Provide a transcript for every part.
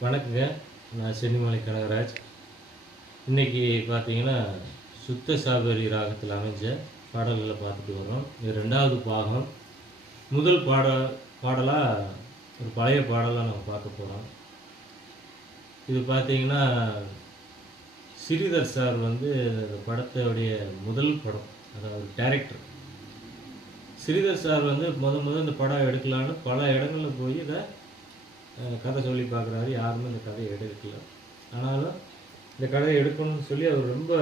வணக்கங்க. நான் சென்னிமலை கனகராஜ். இன்னைக்கு பார்த்தீங்கன்னா, சுத்த சாபரி ராகத்தில் அமைஞ்ச பாடல்கள பார்த்துட்டு வர்றோம். இது 2வது பாகம். முதல் பாடலா ஒரு பழைய பாடலா நம்ம பார்க்க போறோம். இது பார்த்தீங்கன்னா, ஸ்ரீதர் சார் வந்து இந்த படத்தோடைய முதல் படம். அதாவது டைரக்டர். ஸ்ரீதர் சார் வந்து மொத இந்த படம் எடுக்கலான்னு பல இடங்கள்ல போய் இத கதை சொல்லி பார்க்குறாரு. யாருமே இந்த கதையை எடுக்கல. ஆனாலும் இந்த கதையை எடுக்கணும்னு சொல்லி அவர் ரொம்ப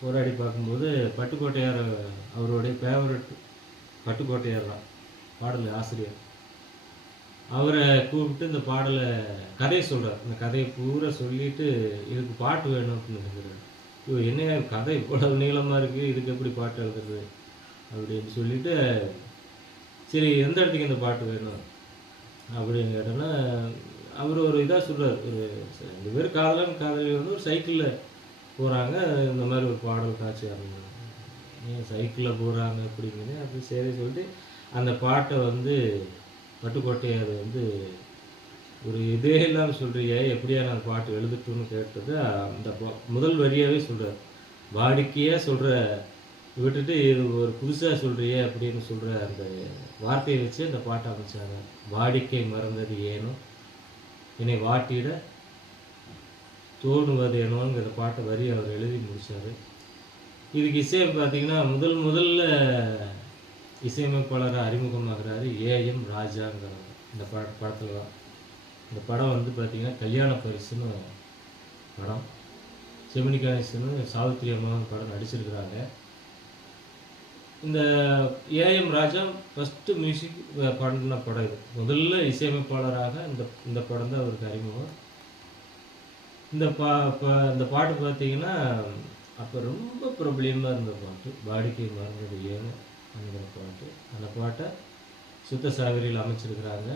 போராடி பார்க்கும்போது பட்டுக்கோட்டையார் அவருடைய ஃபேவரட் பட்டுக்கோட்டையார் தான் பாடல் ஆசிரியர். அவரை கூப்பிட்டு இந்த பாடலை கதையை சொல்கிறார். இந்த கதையை பூரா சொல்லிட்டு இதுக்கு பாட்டு வேணும் அப்படின்னு நினைக்கிறார். என்னையா கதை இவ்வளவு நீளமாக இருக்குது, இதுக்கு எப்படி பாட்டு எழுதுறது அப்படின்னு சொல்லிட்டு, சரி எந்த இடத்துக்கு இந்த பாட்டு வேணும் அப்படின்னு கேட்டோன்னா, அவர் ஒரு இதாக சொல்கிறார். ஒரு 2 பேர் காதலன் காதலி வந்து ஒரு சைக்கிளில் போகிறாங்க. இந்த மாதிரி ஒரு பாடல் காட்சி ஆரம்பிங்க. ஏன் சைக்கிளில் போகிறாங்க அப்படிங்கிறது அப்படி சரி சொல்லிட்டு அந்த பாட்டை வந்து பட்டுக்கோட்டையார் வந்து ஒரு இதே இல்லாமல் சொல்கிறியே, எப்படியா நான் பாட்டு எழுதட்டும்னு கேட்டது அந்த முதல் வரியாகவே சொல்கிறார். வாடிக்கையாக சொல்கிற விட்டுட்டு இது ஒரு புதுசாக சொல்கிறியே அப்படின்னு சொல்கிற அந்த வார்த்தையை வச்சு அந்த பாட்டை அமைச்சாங்க. வாடிக்கை மறந்தது ஏனோ என்னை வாட்டிட தோணுவது ஏனோங்கிற பாட்டை வரி அவர் எழுதி முடித்தார். இதுக்கு இசையம் பார்த்தீங்கன்னா முதல்ல இசையமைப்பாளராக அறிமுகமாகிறாரு ஏஎம் ராஜாங்கிறவர். இந்த படத்தில் தான். இந்த படம் வந்து பார்த்திங்கன்னா கல்யாண பரிசுன்னு படம். செமினி கணேசனும் சாவித்திரி அம்மாவும் படம் நடிச்சிருக்கிறாங்க. இந்த ஏஎம் ராஜா ஃபஸ்ட்டு மியூசிக் பாடின படம் இது. முதல்ல இசையமைப்பாளராக இந்த படம் தான் அவருக்கு அறிமுகம். இந்த பாட்டு பார்த்தீங்கன்னா அப்போ ரொம்ப பிரபலியமாக இருந்த பாட்டு. வாடிக்கை மறந்தது ஏன்னு அந்த பாட்டு. அந்த பாட்டை சுத்த சாகரியில் அமைச்சிருக்கிறாங்க.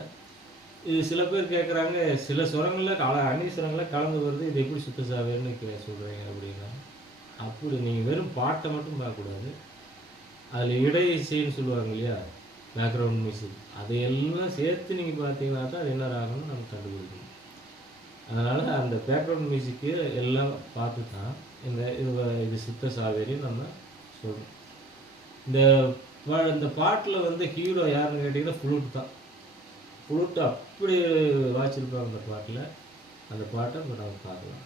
இது சில பேர் கேட்குறாங்க, சில சுரங்களில் அந்நிய சுரங்களில் கலந்து வருது, இது எப்படி சுத்த சாகரின்னு சொல்கிறீங்க அப்படின்னா, அப்படி நீங்கள் வெறும் பாட்டை மட்டும் பார்க்கக்கூடாது. அதில் இடை இசைன்னு சொல்லுவாங்க இல்லையா, பேக்ரவுண்ட் மியூசிக், அதையெல்லாம் சேர்த்து நீங்கள் பார்த்தீங்கன்னா தான் அது என்ன ராகம்னு நம்ம கண்டுபிடிக்கணும். அதனால் அந்த பேக்ரவுண்ட் மியூசிக்கு எல்லாம் பார்த்து தான் இது சுத்த சாவேரி நம்ம சொல்கிறோம். இந்த பாட்டில் வந்து ஹீரோ யாருன்னு கேட்டிங்கன்னா ஃப்ளூட் தான். ஃப்ளூட் அப்படி வாய்ச்சிருப்பாங்க அந்த பாட்டில். அந்த பாட்டை இப்போ நம்ம பார்க்கலாம்.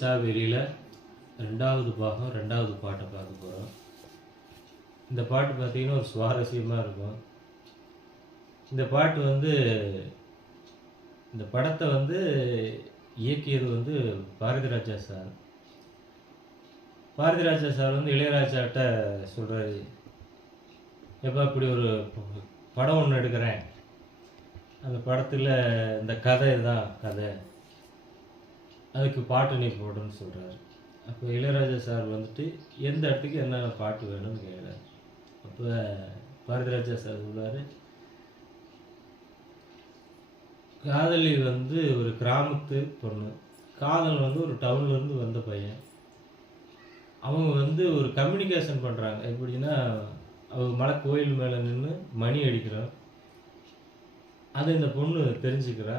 சாவேரியில் 2வது பாகம் 2வது பாட்டை பார்க்க போகிறோம். இந்த பாட்டு பார்த்திங்கன்னா ஒரு சுவாரஸ்யமாக இருக்கும். இந்த பாட்டு வந்து இந்த படத்தை வந்து இயக்கியது வந்து பாரதிராஜா சார். பாரதிராஜா சார் வந்து இளையராஜாட்ட சொல்கிறாரு, எப்போ இப்படி ஒரு படம் ஒன்று எடுக்கிறேன், அந்த படத்தில் இந்த கதை தான் கதை, அதுக்கு பாட்டு நீ போடுன்னு சொல்கிறாரு. அப்போ இளையராஜா சார் வந்துட்டு எந்த இடத்துக்கு என்னென்ன பாட்டு வேணும்னு கேட்குறாரு. அப்போ பாரதிராஜா சார் சொல்கிறாரு, காதலி வந்து ஒரு கிராமத்து பொண்ணு, காதல் வந்து ஒரு டவுன்லேருந்து வந்த பையன். அவங்க வந்து ஒரு கம்யூனிகேஷன் பண்ணுறாங்க. எப்படின்னா, அவங்க மலை கோயில் மேலே நின்று மணி அடிக்கிறான், அதை இந்த பொண்ணு தெரிஞ்சுக்கிறா.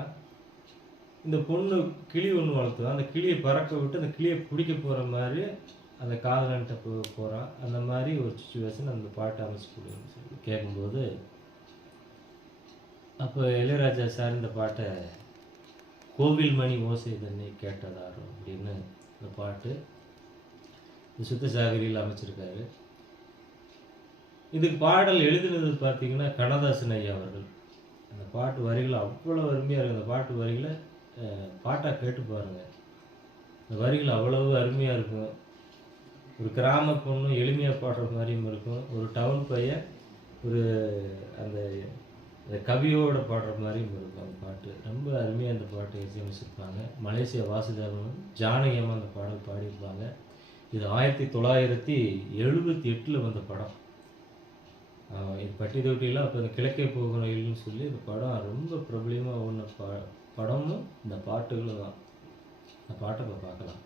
இந்த பொண்ணு கிளி ஒன்று வளர்த்துவா, அந்த கிளியை பறக்க விட்டு அந்த கிளியை பிடிக்க போகிற மாதிரி அந்த காதலன்ட்ட போகிறான். அந்த மாதிரி ஒரு சுச்சுவேஷன் அந்த பாட்டை அமைச்சு கொடுன்னு சொல்லி கேட்கும்போது, அப்போ இளையராஜா சார் இந்த பாட்டை கோவில் மணி ஓசை தன்னை கேட்டதாரோ அப்படின்னு இந்த பாட்டு சுத்த சாகரியில் அமைச்சிருக்காரு. இதுக்கு பாடல் எழுதினது பார்த்தீங்கன்னா கண்ணதாசன் ஐயா அவர்கள். அந்த பாட்டு வரிகள் அவ்வளோ அருமையாக இருக்குது. அந்த பாட்டு வரிகளை பாட்டாக கேட்டு பாருங்கள். இந்த வரிகள் அவ்வளவு அருமையாக இருக்கும். ஒரு கிராம பொண்ணு எளிமையாக பாடுற மாதிரியும் இருக்கும், ஒரு டவுன் பையன் ஒரு அந்த கவியோட பாடுற மாதிரியும் இருக்கும். அந்த பாட்டு ரொம்ப அருமையாக அந்த பாட்டை இசையமைச்சிருப்பாங்க. மலேசியா வாசுதேவனும் ஜானகியமாக அந்த பாடல் பாடியிருப்பாங்க. இது 1978 வந்த படம். இது பட்டி தொட்டியில் அப்போ இந்த கிழக்கே போகிற ரயில்னு சொல்லி இந்த படம் ரொம்ப பிரபலியமாக ஒன்று படமும் இந்த பாட்டுகளும் தான். அந்த பாட்டை இப்போ பார்க்கலாம்.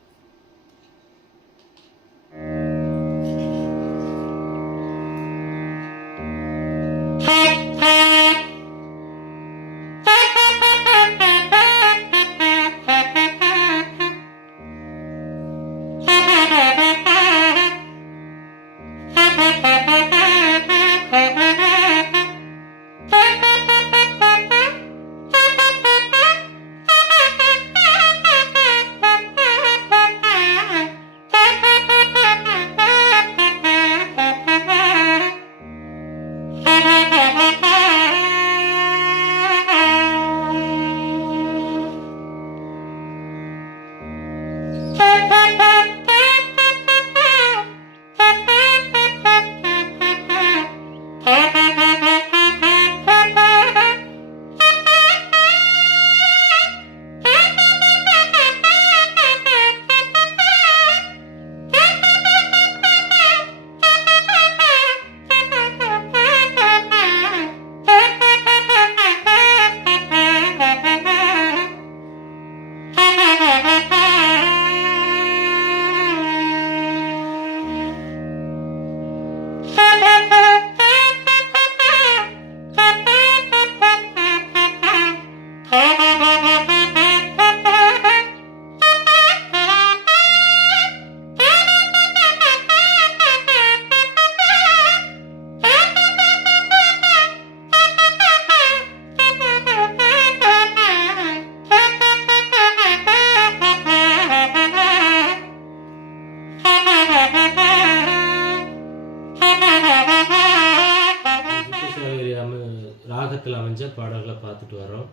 ராகத்தில் அமைஞ்ச பாடல்களை பார்த்துட்டு வரோம்.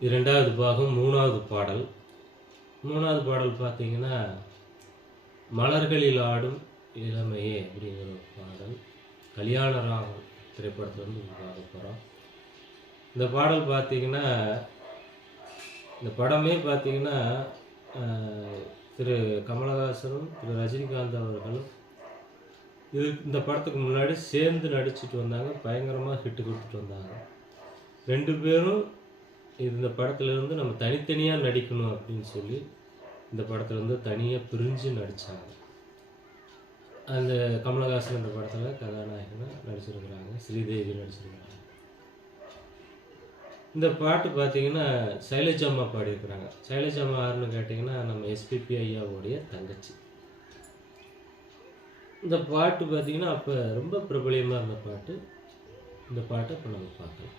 2வது பாகம் 3வது பாடல். 3வது பாடல் பார்த்தீங்கன்னா மலர்களில் ஆடும் இளமையே அப்படிங்கிற ஒரு பாடல். கல்யாண ராகம் திரைப்படத்துலேருந்து பார்க்க போகிறோம். இந்த பாடல் பார்த்தீங்கன்னா, இந்த படமே பார்த்தீங்கன்னா திரு கமலஹாசனும் திரு ரஜினிகாந்த் அவர்களும் இந்த படத்துக்கு முன்னாடி சேர்ந்து நடிச்சுட்டு வந்தாங்க. பயங்கரமாக ஹிட்டு கொடுத்துட்டு வந்தாங்க. 2 பேரும் இந்த படத்துலேருந்து நம்ம தனித்தனியாக நடிக்கணும் அப்படின்னு சொல்லி இந்த படத்துலேருந்து தனியாக பிரிஞ்சு நடித்தாங்க. அந்த கமலஹாசன் இந்த படத்தில் கதாநாயகனாக நடிச்சிருக்கிறாங்க, ஸ்ரீதேவி நடிச்சிருக்கிறாங்க. இந்த பாட்டு பார்த்தீங்கன்னா சைலஜாம்மா பாடியிருக்கிறாங்க. சைலஜாம்மா யாருன்னு கேட்டிங்கன்னா நம்ம எஸ்பிபி ஐயாவுடைய தங்கச்சி. இந்த பாட்டு பார்த்தீங்கன்னா அப்போ ரொம்ப பிரபலியமாக இருந்த பாட்டு. இந்த பாட்டை இப்போ நம்ம பார்க்கலாம்.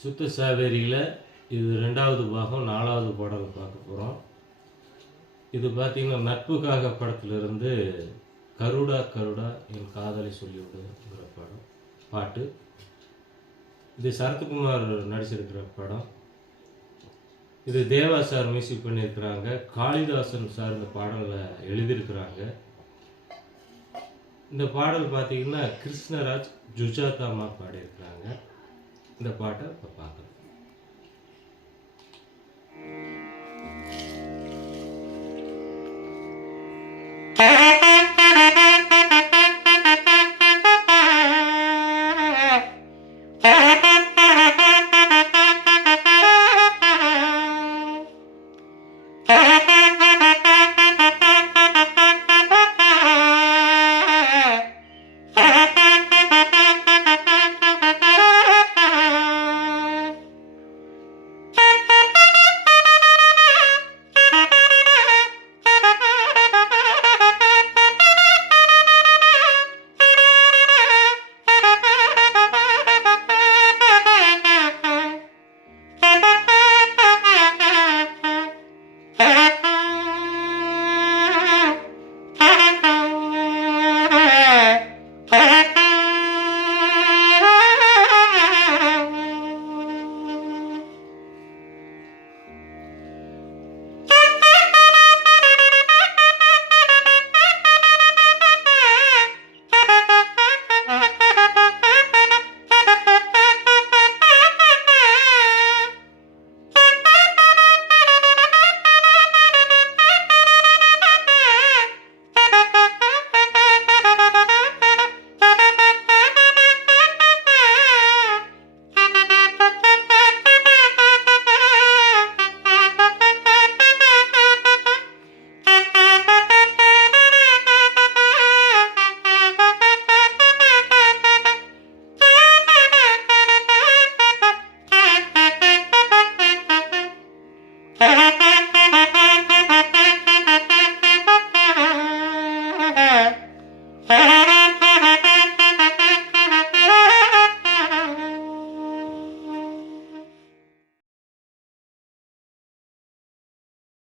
சுத்த சாவேரியில் இது 2வது பாகம் 4வது பாடல் பார்க்க போகிறோம். இது பார்த்தீங்கன்னா நட்புக்காக படத்திலிருந்து கருடா கருடா என் காதலை சொல்லிவிடுங்கிற பாட்டு. இது சரத்குமார் நடிச்சிருக்கிற படம். இது தேவா சார் மியூசிக் பண்ணியிருக்கிறாங்க. காளிதாசன் சார் இந்த பாடலை எழுதியிருக்கிறாங்க. இந்த பாடல் பார்த்தீங்கன்னா கிருஷ்ணராஜ் ஜுஜாதாமா பாடியிருக்கிறாங்க. இந்த பாட்டை இப்போ பார்க்கலாம். Ha